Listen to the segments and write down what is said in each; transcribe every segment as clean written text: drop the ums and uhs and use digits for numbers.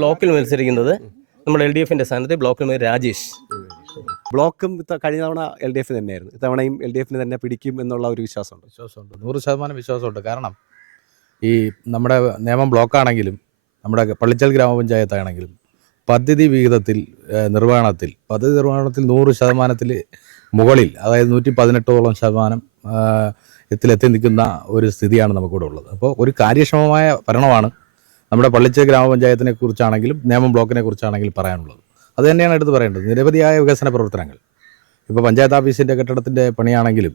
ബ്ലോക്കിൽ മത്സരിക്കുന്നത് നമ്മുടെ LDF-ന്റെ സ്ഥാനത്ത് ബ്ലോക്കിൽ രാജേഷ്. ബ്ലോക്കും കഴിഞ്ഞ തവണ LDF തന്നെയായിരുന്നു. ഇത്തവണയും LDF തന്നെ പിടിക്കും എന്നുള്ള ഒരു വിശ്വാസമുണ്ട്. 100% വിശ്വാസമുണ്ട്. കാരണം ഈ നമ്മുടെ നേമം ബ്ലോക്കാണെങ്കിലും നമ്മുടെ പള്ളിച്ചൽ ഗ്രാമപഞ്ചായത്താണെങ്കിലും പദ്ധതി വിഹിതത്തിൽ നിർവഹണത്തിൽ 100% മുകളിൽ, അതായത് 118% എത്തി നിൽക്കുന്ന ഒരു സ്ഥിതിയാണ് നമുക്കിവിടെ ഉള്ളത്. അപ്പോൾ ഒരു കാര്യക്ഷമമായ ഭരണമാണ് നമ്മുടെ പള്ളിച്ചൽ ഗ്രാമപഞ്ചായത്തിനെ കുറിച്ചാണെങ്കിലും നേമം ബ്ലോക്കിനെ കുറിച്ചാണെങ്കിലും പറയാനുള്ളത്. അത് തന്നെയാണ് എടുത്ത് പറയേണ്ടത്. നിരവധിയായ വികസന പ്രവർത്തനങ്ങൾ, ഇപ്പോൾ പഞ്ചായത്ത് ഓഫീസിൻ്റെ കെട്ടിടത്തിൻ്റെ പണിയാണെങ്കിലും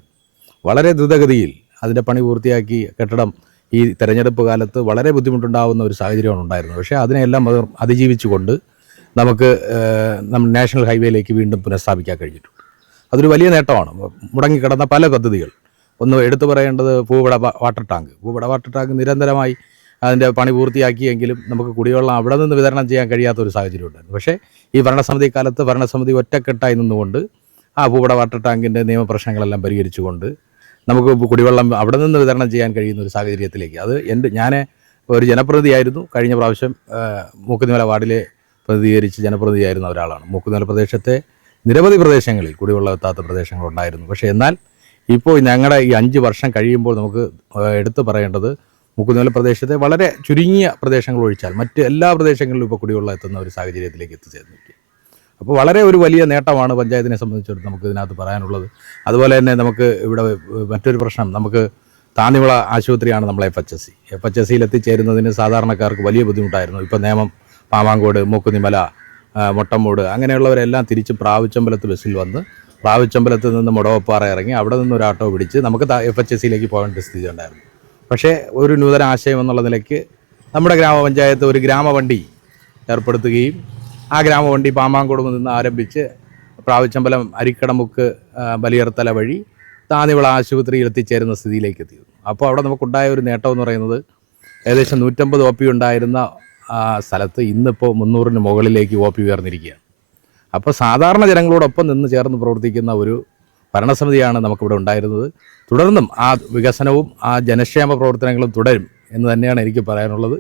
വളരെ ദ്രുതഗതിയിൽ അതിൻ്റെ പണി പൂർത്തിയാക്കി കെട്ടിടം ഈ തെരഞ്ഞെടുപ്പ് കാലത്ത് വളരെ ബുദ്ധിമുട്ടുണ്ടാകുന്ന ഒരു സാഹചര്യമാണ് ഉണ്ടായിരുന്നത്. പക്ഷേ അതിനെല്ലാം അതിജീവിച്ചുകൊണ്ട് നമുക്ക് നാഷണൽ ഹൈവേയിലേക്ക് വീണ്ടും പുനഃസ്ഥാപിക്കാൻ കഴിഞ്ഞിട്ടുണ്ട്. അതൊരു വലിയ നേട്ടമാണ്. മുടങ്ങിക്കിടന്ന പല പദ്ധതികൾ, ഒന്ന് എടുത്തു പറയേണ്ടത് പൂവട വാട്ടർ ടാങ്ക് നിരന്തരമായി അതിൻ്റെ പണി പൂർത്തിയാക്കിയെങ്കിലും നമുക്ക് കുടിവെള്ളം അവിടെ നിന്ന് വിതരണം ചെയ്യാൻ കഴിയാത്ത ഒരു സാഹചര്യം ഉണ്ടായിരുന്നു. പക്ഷേ ഈ ഭരണസമിതി കാലത്ത് ഭരണസമിതി ഒറ്റക്കെട്ടായി നിന്നുകൊണ്ട് ആ പൂവട വാട്ടർ ടാങ്കിൻ്റെ നിയമപ്രശ്നങ്ങളെല്ലാം പരിഹരിച്ചുകൊണ്ട് നമുക്ക് കുടിവെള്ളം അവിടെ നിന്ന് വിതരണം ചെയ്യാൻ കഴിയുന്ന ഒരു സാഹചര്യത്തിലേക്ക് ഞാൻ ഒരു ജനപ്രതിനിധിയായിരുന്നു. കഴിഞ്ഞ പ്രാവശ്യം മൂക്കുന്നിമല വാർഡിലെ പ്രതിനിധീകരിച്ച് ജനപ്രതിനിധിയായിരുന്ന ഒരാളാണ്. മൂക്കുന്നിമല പ്രദേശത്തെ നിരവധി പ്രദേശങ്ങളിൽ കുടിവെള്ളം എത്താത്ത പ്രദേശങ്ങളുണ്ടായിരുന്നു. പക്ഷേ എന്നാൽ ഇപ്പോൾ ഞങ്ങളുടെ ഈ 5 വർഷം കഴിയുമ്പോൾ നമുക്ക് എടുത്തു പറയേണ്ടത് മൂക്കുന്നിമല പ്രദേശത്തെ വളരെ ചുരുങ്ങിയ പ്രദേശങ്ങൾ ഒഴിച്ചാൽ മറ്റ് എല്ലാ പ്രദേശങ്ങളിലും ഇപ്പോൾ കുടിവെള്ളം എത്തുന്ന ഒരു സാഹചര്യത്തിലേക്ക് എത്തിച്ചേർന്നിരിക്കുക. അപ്പോൾ വളരെ ഒരു വലിയ നേട്ടമാണ് പഞ്ചായത്തിനെ സംബന്ധിച്ചിടത്തോളം നമുക്ക് ഇതിനകത്ത് പറയാനുള്ളത്. അതുപോലെ തന്നെ നമുക്ക് ഇവിടെ മറ്റൊരു പ്രശ്നം, നമുക്ക് താന്നിവിള ആശുപത്രിയാണ് നമ്മളെ FHSയിൽ എത്തിച്ചേരുന്നതിന് സാധാരണക്കാർക്ക് വലിയ ബുദ്ധിമുട്ടായിരുന്നു. ഇപ്പോൾ നേമം, പാമാങ്കോട്, മൂക്കുന്നിമല, മൊട്ടമ്മൂട് അങ്ങനെയുള്ളവരെല്ലാം തിരിച്ച് പ്രാവുച്ചമ്പലത്ത് ബസ്സിൽ വന്ന് പ്രാവുച്ചമ്പലത്ത് നിന്ന് മുടവപ്പാറ ഇറങ്ങി അവിടെ നിന്ന് ഒരു ആട്ടോ പിടിച്ച് നമുക്ക് FHSയിലേക്ക് പോകേണ്ട സ്ഥിതി ഉണ്ടായിരുന്നു. പക്ഷേ ഒരു നൂതന ആശയം എന്നുള്ള നിലയ്ക്ക് നമ്മുടെ ഗ്രാമപഞ്ചായത്ത് ഒരു ഗ്രാമവണ്ടി ഏർപ്പെടുത്തുകയും ആ ഗ്രാമവണ്ടി പാമാങ്കോട് നിന്ന് ആരംഭിച്ച് പ്രാവുച്ചമ്പലം, അരിക്കടമുക്ക്, ബലിയർത്തല വഴി താന്നിവിള ആശുപത്രിയിൽ എത്തിച്ചേരുന്ന സ്ഥിതിയിലേക്ക് എത്തിയിരുന്നു. അപ്പോൾ അവിടെ നമുക്കുണ്ടായ ഒരു നേട്ടം എന്ന് പറയുന്നത് ഏകദേശം 150 OP ഉണ്ടായിരുന്ന സ്ഥലത്ത് ഇന്നിപ്പോൾ 300-ന് മുകളിലേക്ക് OP ഉയർന്നിരിക്കുകയാണ്. അപ്പോൾ സാധാരണ ജനങ്ങളോടൊപ്പം നിന്ന് ചേർന്ന് പ്രവർത്തിക്കുന്ന ഒരു ഭരണസമിതിയാണ് നമുക്കിവിടെ ഉണ്ടായിരുന്നത്. തുടർന്നും ആ വികസനവും ആ ജനക്ഷേമ പ്രവർത്തനങ്ങളും തുടരും എന്ന് തന്നെയാണ് എനിക്ക് പറയാനുള്ളത്.